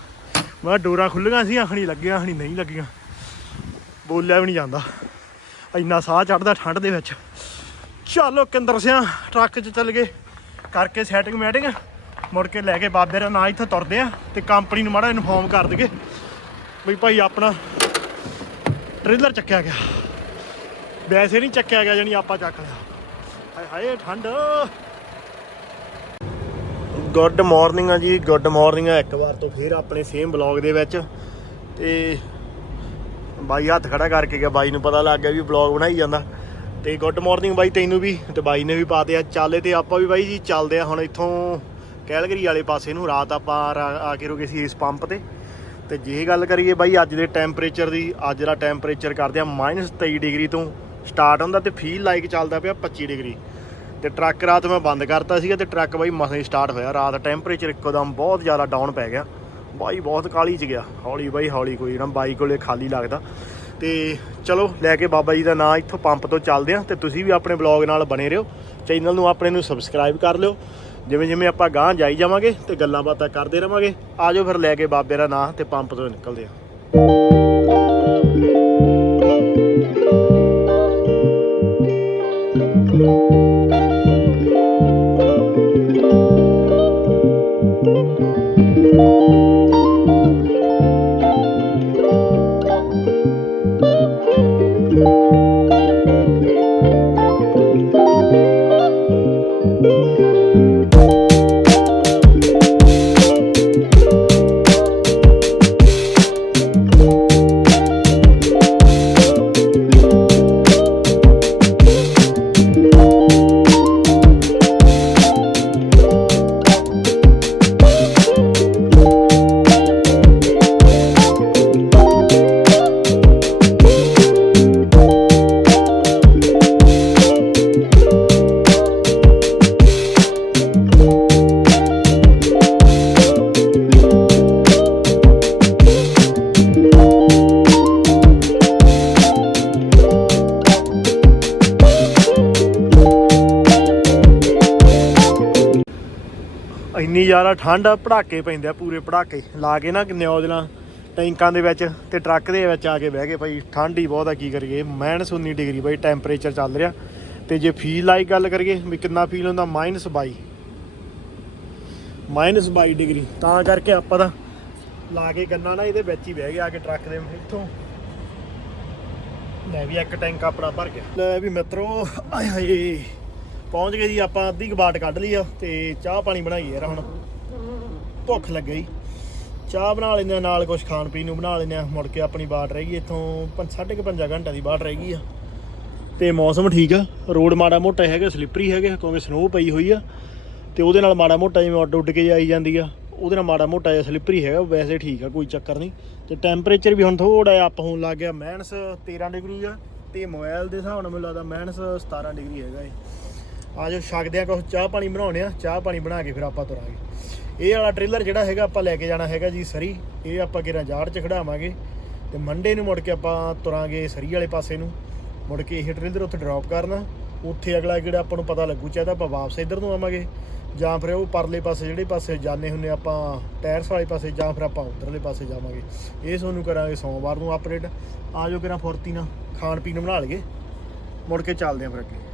ਮੈਂ ਕਿਹਾ ਡੋਰਾ ਖੁੱਲੀਆਂ ਸੀ ਹਣੀ ਲੱਗੀਆਂ ਹਣੀ ਨਹੀਂ ਲੱਗੀਆਂ। ਬੋਲਿਆ ਵੀ ਨਹੀਂ ਜਾਂਦਾ। ਇੰਨਾ ਸਾਹ ਚੜਦਾ ਠੰਡ ਦੇ ਵਿੱਚ। ਚਲੋ ਕਿੰਦਰ ਸਿਆ, ਟਰੱਕ 'ਚ ਚੱਲ ਗਏ। ਕਰਕੇ ਸੈਟਿੰਗ ਮੈਟਿੰਗ ਮੁੜ ਕੇ ਲੈ ਕੇ ਬਾਬੇ ਦਾ ਨਾਂ ਇੱਥੇ ਤੁਰਦੇ ਆ ਤੇ ਕੰਪਨੀ ਨੂੰ ਮਾੜਾ ਇਨਫੋਰਮ ਕਰ ਦਈਏ ਵੀ ਭਾਈ ਆਪਣਾ ਟ੍ਰੇਲਰ ਚੱਕਿਆ ਗਿਆ। ਵੈਸੇ ਨਹੀਂ ਚੱਕਿਆ ਗਿਆ ਜਾਨੀ ਆਪਾਂ ਚੱਕ ਲਿਆ। ਹਾਏ ਹਾਏ, ਠੰਡ। ਗੁੱਡ ਮਾਰਨਿੰਗ ਆ ਜੀ, ਗੁੱਡ ਮਾਰਨਿੰਗ ਆ। ਇੱਕ ਵਾਰ ਤੋਂ ਫੇਰ ਆਪਣੇ ਸੇਮ ਬਲੌਗ ਦੇ ਵਿੱਚ। ਤੇ ਬਾਈ ਹੱਥ ਖੜਾ ਕਰਕੇ ਗਿਆ, ਬਾਈ ਨੂੰ ਪਤਾ ਲੱਗ ਗਿਆ ਵੀ ਬਲੌਗ ਬਣਾਈ ਜਾਂਦਾ। ਤੇ ਗੁੱਡ ਮਾਰਨਿੰਗ ਬਾਈ ਤੈਨੂੰ ਵੀ, ਤੇ ਬਾਈ ਨੇ ਵੀ ਪਾਤੇ ਆ। ਚਾਲੇ ਤੇ ਆਪਾਂ ਵੀ ਬਾਈ ਜੀ ਚੱਲਦੇ ਆ ਹੁਣ ਇੱਥੋਂ ਕੈਲਗਰੀ ਵਾਲੇ ਪਾਸੇ ਨੂੰ। ਰਾਤ ਆਪਾਂ ਆ- ਕੇ ਰੁਕੇ ਸੀ ਇਸ ਪੰਪ ਤੇ। ਤੇ ਜੇ ਗੱਲ ਕਰੀਏ ਬਾਈ ਅੱਜ ਦੇ ਟੈਂਪਰੇਚਰ ਦੀ, ਅੱਜ ਦਾ ਟੈਂਪਰੇਚਰ ਕਰਦੇ ਆ -23 ਡਿਗਰੀ ਤੋਂ ਸਟਾਰਟ ਹੁੰਦਾ ਤੇ ਫੀਲ ਲਾਈਕ ਚੱਲਦਾ ਪਿਆ 25 ਡਿਗਰੀ। ਤੇ ਟਰੱਕ ਰਾਤ ਮੈਂ ਬੰਦ ਕਰਤਾ ਸੀਗਾ ਤੇ ਟਰੱਕ ਬਾਈ ਮਸਾਂ ਹੀ ਸਟਾਰਟ ਹੋਇਆ। ਰਾਤ ਟੈਂਪਰੇਚਰ ਇੱਕੋਦਮ ਬਹੁਤ ਜ਼ਿਆਦਾ ਡਾਊਨ ਪੈ ਗਿਆ। ਬਾਈ ਬਹੁਤ ਕਾਲੀ ਚ ਗਿਆ। ਹੌਲੀ ਬਾਈ ਹੌਲੀ ਕੋਈ ਨਾ, ਬਾਈ ਕੋਲੇ ਖਾਲੀ ਲੱਗਦਾ। ਤੇ ਚਲੋ, ਲੈ ਕੇ ਬਾਬਾ ਜੀ ਦਾ ਨਾਂ ਇੱਥੋਂ ਪੰਪ ਤੋਂ ਚੱਲਦੇ ਆ ਤੇ ਤੁਸੀਂ ਵੀ ਆਪਣੇ ਬਲੌਗ ਨਾਲ ਬਣੇ ਰਹੋ। ਚੈਨਲ ਨੂੰ ਆਪਣੇ ਨੂੰ ਸਬਸਕ੍ਰਾਈਬ ਕਰ ਲਿਓ। ਜਿਵੇਂ ਜਿਵੇਂ ਆਪਾਂ ਗਾਂਹ ਜਾਈ ਜਾਵਾਂਗੇ ਤੇ ਗੱਲਾਂ ਬਾਤਾਂ ਕਰਦੇ ਰਵਾਂਗੇ, ਆਜੋ ਫਿਰ ਲੈ ਕੇ ਬਾਬੇ ਦਾ ਨਾਂ ਤੇ ਪੰਪ ਤੋਂ ਨਿਕਲਦੇ ਆ। ਠੰਡ ਪੜਾਕੇ ਪੈਂਦੇ ਆ, ਪੂਰੇ ਪੜਾਕੇ। ਲਾ ਕੇ ਨਾ ਨਿਓਜਲਾਂ ਟੈਂਕਾਂ ਦੇ ਵਿੱਚ ਤੇ ਟਰੱਕ ਦੇ ਵਿੱਚ ਆ ਕੇ ਬਹਿ ਗਏ ਭਾਈ। ਠੰਡ ਹੀ ਬਹੁਤ ਆ, ਕੀ ਕਰੀਏ? ਮਾਈਨਸ 19 ਡਿਗਰੀ ਭਾਈ ਟੈਂਪਰੇਚਰ ਚੱਲ ਰਿਹਾ। ਤੇ ਜੇ ਫੀਲ ਲਾਈ ਗੱਲ ਕਰੀਏ ਵੀ ਕਿੰਨਾ ਫੀਲ ਹੁੰਦਾ ਮਾਈਨਸ 22 ਮਾਈਨਸ 22 ਡਿਗਰੀ। ਤਾਂ ਕਰਕੇ ਆਪਾਂ ਤਾਂ ਲਾ ਕੇ ਗੰਨਾ ਨਾ ਇਹਦੇ ਵਿੱਚ ਹੀ ਬਹਿ ਗਿਆ ਆ ਕੇ ਟਰੱਕ ਦੇ ਇੱਥੋਂ। ਲੈ ਵੀ ਇੱਕ ਟੈਂਕ ਆਪਣਾ ਭਰ ਗਿਆ। ਲੈ ਵੀ ਮਿੱਤਰੋ, ਆਏ ਹਾਏ। ਪਹੁੰਚ ਗਏ ਜੀ ਆਪਾਂ, ਅੱਧੀ ਕਬਾਟ ਕੱਢ ਲਈ ਆ ਤੇ ਚਾਹ ਪਾਣੀ ਬਣਾਈ ਯਾਰ ਹੁਣ। ਭੁੱਖ ਲੱਗ। ਗਈ ਚਾਹ ਬਣਾ ਲੈਂਦੇ ਆ, ਨਾਲ ਕੁਝ ਖਾਣ ਪੀਣ ਨੂੰ ਬਣਾ ਲੈਂਦੇ ਆ। ਮੁੜ ਕੇ ਆਪਣੀ ਬਾਟ ਰਹਿ ਗਈ, ਇੱਥੋਂ 5.5 ਘੰਟਿਆਂ ਦੀ ਬਾਟ ਰਹਿ ਗਈ ਆ। ਤੇ ਮੌਸਮ ਠੀਕ ਆ। ਰੋਡ ਮਾੜਾ ਮੋਟਾ ਹੈਗਾ ਸਲਿੱਪਰੀ ਹੈਗਾ, ਕਿਉਂਕਿ ਸਨੋ ਪਈ ਹੋਈ ਆ। ਤੇ ਉਹਦੇ ਨਾਲ ਮਾੜਾ ਮੋਟਾ ਜਿਵੇਂ ਉੱਡ ਉੱਡ ਕੇ ਆਈ ਜਾਂਦੀ ਆ। ਉਹਦੇ ਨਾਲ ਮਾੜਾ ਮੋਟਾ ਜਿਹਾ ਸਲਿੱਪਰੀ ਹੈਗਾ, ਵੈਸੇ ਠੀਕ ਆ, ਕੋਈ ਚੱਕਰ ਨਹੀਂ। ਤੇ ਟੈਂਪਰੇਚਰ ਵੀ ਹੁਣ ਥੋੜਾ ਜਿਹਾ ਅਪ ਹੋਣ ਲੱਗ ਗਿਆ ਮਾਈਨਸ 13 ਡਿਗਰੀ ਆ। ਤੇ ਮੋਬਾਈਲ ਦੇ ਹਿਸਾਬ ਨਾਲ ਮੈਨੂੰ ਲੱਗਦਾ ਮਾਈਨਸ 17 ਡਿਗਰੀ ਹੈਗਾ ਇਹ। ਆ ਜਾਓ, ਛਕਦੇ ਆ ਕੁਛ ਚਾਹ ਪਾਣੀ ਬਣਾਉਣੇ ਆ। ਚਾਹ ਪਾਣੀ ਬਣਾ ਕੇ ਫਿਰ ਆਪਾਂ ਤੁਰਾਂਗੇ। ਇਹ ਵਾਲਾ ਟ੍ਰੇਲਰ ਜਿਹੜਾ ਹੈਗਾ ਆਪਾਂ ਲੈ ਕੇ ਜਾਣਾ ਹੈਗਾ ਜੀ ਸਰੀ, ਇਹ ਆਪਾਂ ਕਿਰਾ ਜਾੜ ਚ ਖੜਾਵਾਂਗੇ ਤੇ ਮੰਡੇ ਨੂੰ ਮੁੜ ਕੇ ਆਪਾਂ ਤੁਰਾਂਗੇ ਸਰੀ ਵਾਲੇ ਪਾਸੇ ਨੂੰ। ਮੁੜ ਕੇ ਇਹ ਟ੍ਰੇਲਰ ਉੱਥੇ ਡ੍ਰੌਪ ਕਰਨਾ, ਉੱਥੇ ਅਗਲਾ ਜਿਹੜਾ ਆਪਾਂ ਨੂੰ ਪਤਾ ਲੱਗੂ ਚਾਹੀਦਾ ਆਪਾਂ ਵਾਪਸ ਇੱਧਰ ਨੂੰ ਆਵਾਂਗੇ, ਜਾਂ ਫਿਰ ਉਹ ਪਰਲੇ ਪਾਸੇ ਜਿਹੜੇ ਪਾਸੇ ਜਾਣੇ ਹੁੰਨੇ ਆਪਾਂ ਟਾਇਰਸ ਵਾਲੇ ਪਾਸੇ, ਜਾਂ ਫਿਰ ਆਪਾਂ ਉਧਰਲੇ ਪਾਸੇ ਜਾਵਾਂਗੇ। ਇਹ ਤੁਹਾਨੂੰ ਕਰਾਂਗੇ ਸੋਮਵਾਰ ਨੂੰ ਅਪਡੇਟ ਆ ਜਾਓ ਕਿਰਾ ਫੁਰਤੀ ਨਾਲ ਖਾਣ ਪੀਣ ਬਣਾ ਲਈਏ। ਮੁੜ ਕੇ ਚੱਲਦੇ ਆਂ ਫਿਰ ਅੱਗੇ।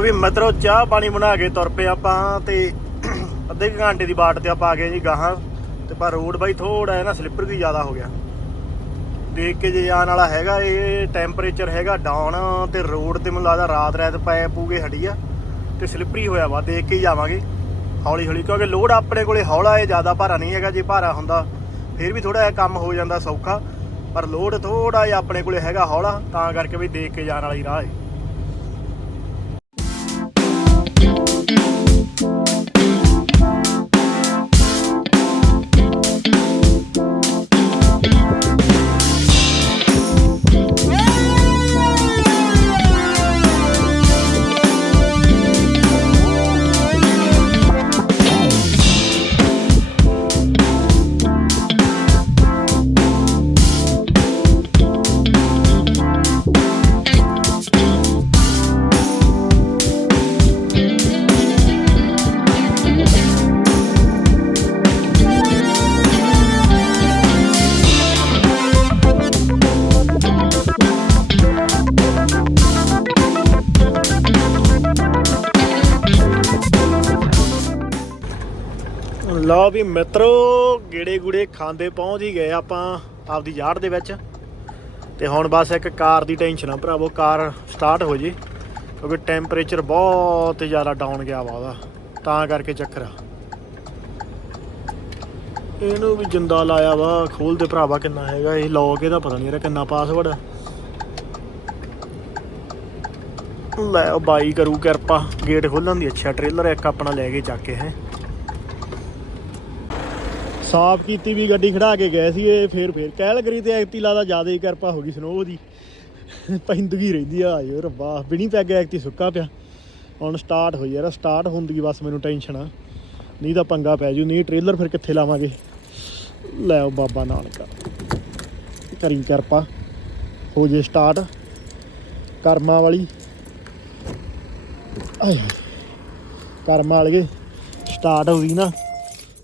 ਲਓ ਵੀ ਮਿੱਤਰੋ, ਚਾਹ ਪਾਣੀ ਬਣਾ ਕੇ ਤੁਰ ਪਏ ਆਪਾਂ ਤੇ ਅੱਧੇ ਕੁ ਘੰਟੇ ਦੀ ਬਾਟ ਤੇ ਆਪਾਂ ਆ ਗਏ ਜੀ ਗਾਹਾਂ। ਤੇ ਪਰ ਰੋਡ ਬਾਈ ਥੋੜਾ ਹੈ ਨਾ ਸਲਿੱਪਰ ਵੀ ਜ਼ਿਆਦਾ ਹੋ ਗਿਆ। ਦੇਖ ਕੇ ਜੇ ਜਾਣ ਵਾਲਾ ਹੈਗਾ, ਇਹ ਟੈਂਪਰੇਚਰ ਹੈਗਾ ਡਾਊਨ ਤੇ ਰੋਡ ਤੇ ਮੈਨੂੰ ਲੱਗਦਾ ਰਾਤ ਰਾਤ ਪੈ ਪੂਗੇ ਹਟੀ ਆ ਤੇ ਸਲਿੱਪਰੀ ਹੋਇਆ ਵਾ, ਦੇਖ ਕੇ ਹੀ ਜਾਵਾਂਗੇ। ਹੌਲੀ ਹੌਲੀ ਕਿਉਂਕਿ ਲੋਡ ਆਪਣੇ ਕੋਲੇ ਹੌਲਾ ਹੈ ਜ਼ਿਆਦਾ ਭਾਰਾ ਨਹੀਂ ਹੈਗਾ, ਜੇ ਭਾਰਾ ਹੁੰਦਾ ਫਿਰ ਵੀ ਥੋੜਾ ਜਿਹਾ ਕੰਮ ਹੋ ਜਾਂਦਾ ਸੌਖਾ। ਪਰ ਲੋਡ ਥੋੜਾ ਜਿਹਾ ਆਪਣੇ ਕੋਲੇ ਹੈਗਾ ਹੌਲਾ, ਤਾਂ ਕਰਕੇ ਵੀ ਦੇਖ ਕੇ ਜਾਣ ਵਾਲੀ ਰਾਹ ਹੈ ਮਿੱਤਰੋ ਗੇੜੇ ਗੁੜੇ ਖਾਂਦੇ ਪਹੁੰਚ ਹੀ ਗਏ ਆਪਾਂ ਆਪਦੀ ਯਾਰਡ ਦੇ ਵਿੱਚ। ਤੇ ਹੁਣ ਬਸ ਇੱਕ ਕਾਰ ਦੀ ਟੈਨਸ਼ਨ ਆ ਭਰਾਵੋ, ਕਾਰ ਸਟਾਰਟ ਹੋ ਜੇ, ਕਿਉਂਕਿ ਟੈਂਪਰੇਚਰ ਬਹੁਤ ਜ਼ਿਆਦਾ ਡਾਊਨ ਗਿਆ ਵਾ ਉਹਦਾ, ਤਾਂ ਕਰਕੇ ਚੱਕਰ ਆ। ਇਹਨੂੰ ਵੀ ਜਿੰਦਾ ਲਾਇਆ ਵਾ, ਖੋਲ ਦੇ ਭਰਾਵਾ ਕਿੰਨਾ ਹੈਗਾ, ਇਹ ਲੌਕ ਇਹਦਾ ਪਤਾ ਨਹੀਂ ਇਹਦਾ ਕਿੰਨਾ ਪਾਸਵਰਡ ਲੈ ਉਹ ਬਾਈ ਕਰੂ ਕਿਰਪਾ, ਗੇਟ ਖੋਲਣ ਦੀ, ਅੱਛਾ ਟ੍ਰੇਲਰ ਇੱਕ ਆਪਣਾ ਲੈ ਕੇ ਚੱਕ ਕੇ ਹੈ। ਸਾਫ਼ ਕੀਤੀ ਵੀ ਗੱਡੀ ਖੜਾ ਕੇ ਗਏ ਸੀ ਇਹ ਫੇਰ ਫੇਰ ਕੈਲਗਰੀ ਤੇ ਐਕਟੀ ਲਾਦਾ ਜ਼ਿਆਦਾ ਹੀ ਕਿਰਪਾ ਹੋ ਗਈ ਸਨੋ ਦੀ। ਪੈਂਦਗੀ ਰਹਿੰਦੀ ਆ ਯਾਰ ਵਾਹ ਬਿਨੀ ਪੈ ਗਿਆ ਐਕਟੀ ਸੁੱਕਾ ਪਿਆ। ਹੁਣ ਸਟਾਰਟ ਹੋਈ ਯਾਰ ਸਟਾਰਟ ਹੁੰਦੀ ਬਸ ਮੈਨੂੰ ਟੈਨਸ਼ਨ ਆ। ਨਹੀਂ ਤਾਂ ਪੰਗਾ ਪੈ ਜੂ, ਨਹੀਂ ਟ੍ਰੇਲਰ ਫਿਰ ਕਿੱਥੇ ਲਾਵਾਂਗੇ? ਲੈ ਉਹ ਬਾਬਾ ਨਾਨਕਾ, ਕਰੀ ਕਿਰਪਾ। ਹੋ ਜੇ ਸਟਾਰਟ ਕਰਮਾਂ ਵਾਲੀ। ਆਏ ਵਾਲੇ ਸਟਾਰਟ ਹੋ ਗਈ ਨਾ।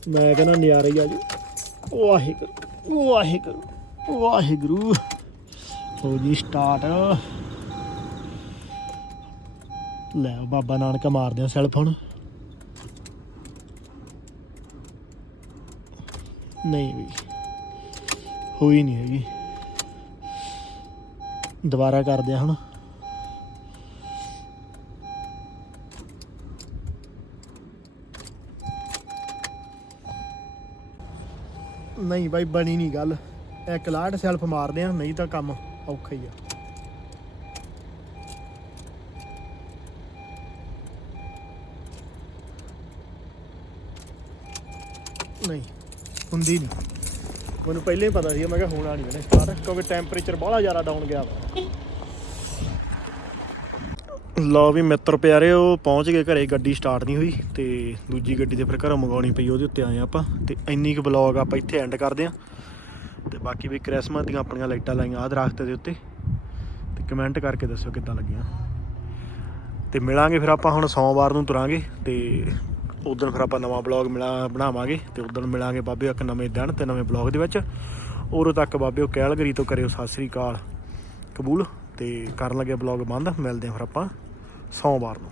ਮੈਂ ਕਹਿੰਦਾ ਨਜ਼ਾਰਾ ਹੀ ਆ ਜੀ ਵਾਹਿਗੁਰੂ ਵਾਹਿਗੁਰੂ ਵਾਹਿਗੁਰੂ। ਹੋ ਜੀ ਸਟਾਰਟ ਲੈ ਬਾਬਾ ਨਾਨਕਾ ਮਾਰਦੇ ਆ ਸੈਲਫ ਹੁਣ ਨਹੀਂ ਵੀ, ਹੋਈ ਨਹੀਂ ਹੈਗੀ। ਦੁਬਾਰਾ ਕਰਦੇ ਆ ਹੁਣ। ਨਹੀਂ ਬਾਈ, ਬਣੀ ਨਹੀਂ ਗੱਲ। ਇੱਕ ਲਾਟ ਸੈਲਫ ਮਾਰਦੇ ਆ, ਨਹੀਂ ਤਾਂ ਕੰਮ ਔਖਾ ਹੀ ਆ। ਨਹੀਂ, ਹੁੰਦੀ ਨਹੀਂ। ਮੈਨੂੰ ਪਹਿਲਾਂ ਹੀ ਪਤਾ ਸੀ, ਮੈਂ ਕਿਹਾ ਹੋਣਾ ਨਹੀਂ ਇਹਨੇ ਸਟਾਰਟ ਕਿਉਂਕਿ ਟੈਂਪਰੇਚਰ ਬਹੁਤ ਜ਼ਿਆਦਾ ਡਾਊਨ ਗਿਆ ਵਾ। ਲਓ ਵੀ ਮਿੱਤਰ ਪਿਆਰੇ, ਉਹ ਪਹੁੰਚ ਗਏ ਘਰੇ, ਗੱਡੀ ਸਟਾਰਟ ਨਹੀਂ ਹੋਈ ਤੇ ਦੂਜੀ ਗੱਡੀ ਤੇ ਫਿਰ ਘਰੋਂ ਮੰਗਾਉਣੀ ਪਈ, ਉਹਦੇ ਉੱਤੇ ਆਏ ਆਪਾਂ ਤੇ ਇੰਨੀ ਕੁ ਬਲੌਗ ਆਪਾਂ ਇੱਥੇ ਐਂਡ ਕਰਦੇ ਆਂ ਤੇ ਬਾਕੀ ਵੀ ਕ੍ਰਿਸਮਸ ਦੀਆਂ ਆਪਣੀਆਂ ਲਾਈਟਾਂ ਲਾਈਆਂ ਆਹ ਦਰਖਤ ਦੇ ਉੱਤੇ। ਤੇ ਕਮੈਂਟ ਕਰਕੇ ਦੱਸੋ ਕਿੱਦਾਂ ਲੱਗੀਆਂ। ਤੇ ਮਿਲਾਂਗੇ ਫਿਰ ਆਪਾਂ ਹੁਣ ਸੋਮਵਾਰ ਨੂੰ ਤੁਰਾਂਗੇ ਤੇ ਉਦੋਂ ਫਿਰ ਆਪਾਂ ਨਵਾਂ ਬਲੌਗ ਮਿਲਾ, ਬਣਾਵਾਂਗੇ ਤੇ ਉਦੋਂ ਮਿਲਾਂਗੇ ਬਾਬੇ ਇੱਕ ਨਵੇਂ ਦਿਨ ਤੇ ਨਵੇਂ ਬਲੌਗ ਦੇ ਵਿੱਚ। ਉਦੋਂ ਤੱਕ ਬਾਬਿਓ ਕੈਲਗਰੀ ਤੋਂ ਕਰਿਓ, ਸਤਿ ਸ੍ਰੀ ਅਕਾਲ। ਕਬੂਲ। ਤੇ ਕਰਨ ਲੱਗੇ ਬਲੌਗ ਬੰਦ, ਮਿਲਦੇ ਹਾਂ ਫਿਰ ਆਪਾਂ। ਸੋਮਵਾਰ ਨੂੰ